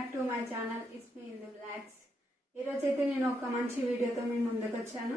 Back to my channel it's me Indu vlogs ఈరోజైతే నేను ఒక మంచి వీడియోతో మీ ముందుకు వచ్చాను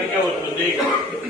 ఉండండి అక్కడికే వస్తుంది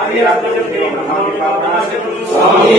हरे राम स्वामी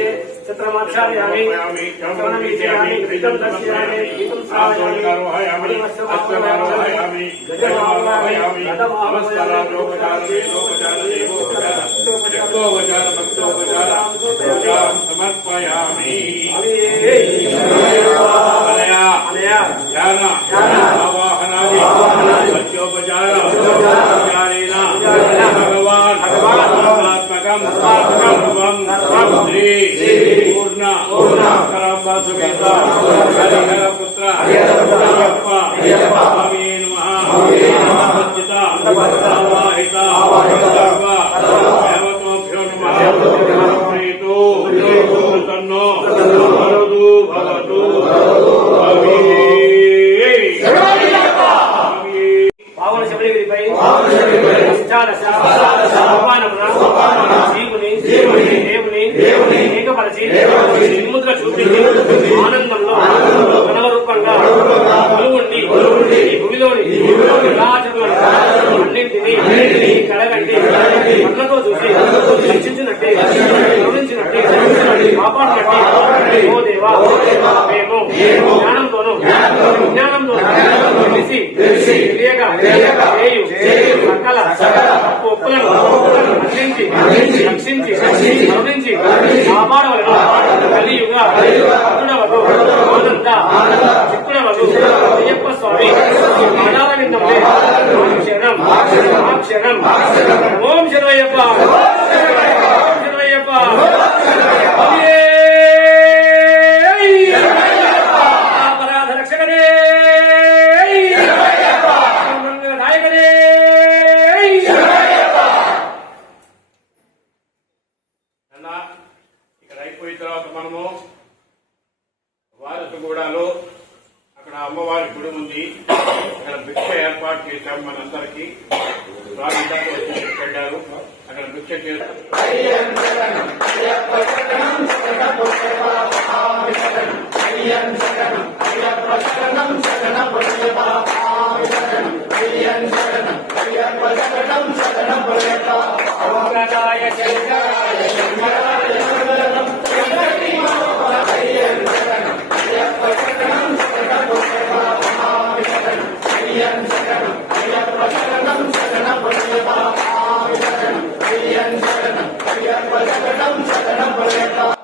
तत्रमाक्षायामि तत्रमीचयामि घृतं दर्शयामि घृतं श्रावयामि अश्वमारोहयामि गजमारोहयामि సమేత హరిహర పుత్ర అయ్యప్ప స్వామి నమః స్వామియే ఆవాహిత సర్వ దేవతోభ్యో తన్నో పావన శబరిపై పావన శాస్త్ర భూమిలోని ఈ భూమిలోని అన్నింటినీ కలగండి కళ్ళతో చూసి రక్షించినట్టే రక్షించినట్టే కాపాడినట్టే ఓ దేవా మేము తెలిసి తెలియక చేయు సకల ఒప్పులను రక్షించి కాపాడవలను ఆనంద అయ్యప్ప స్వామి ஓம் சரவையப்பா ఏర్పాటు చేశాం మనందరికీ స్వామి గారు అక్కడ నృత్యం చేస్తారు శంకరాయ శంకరాయ சரணம் சரணம்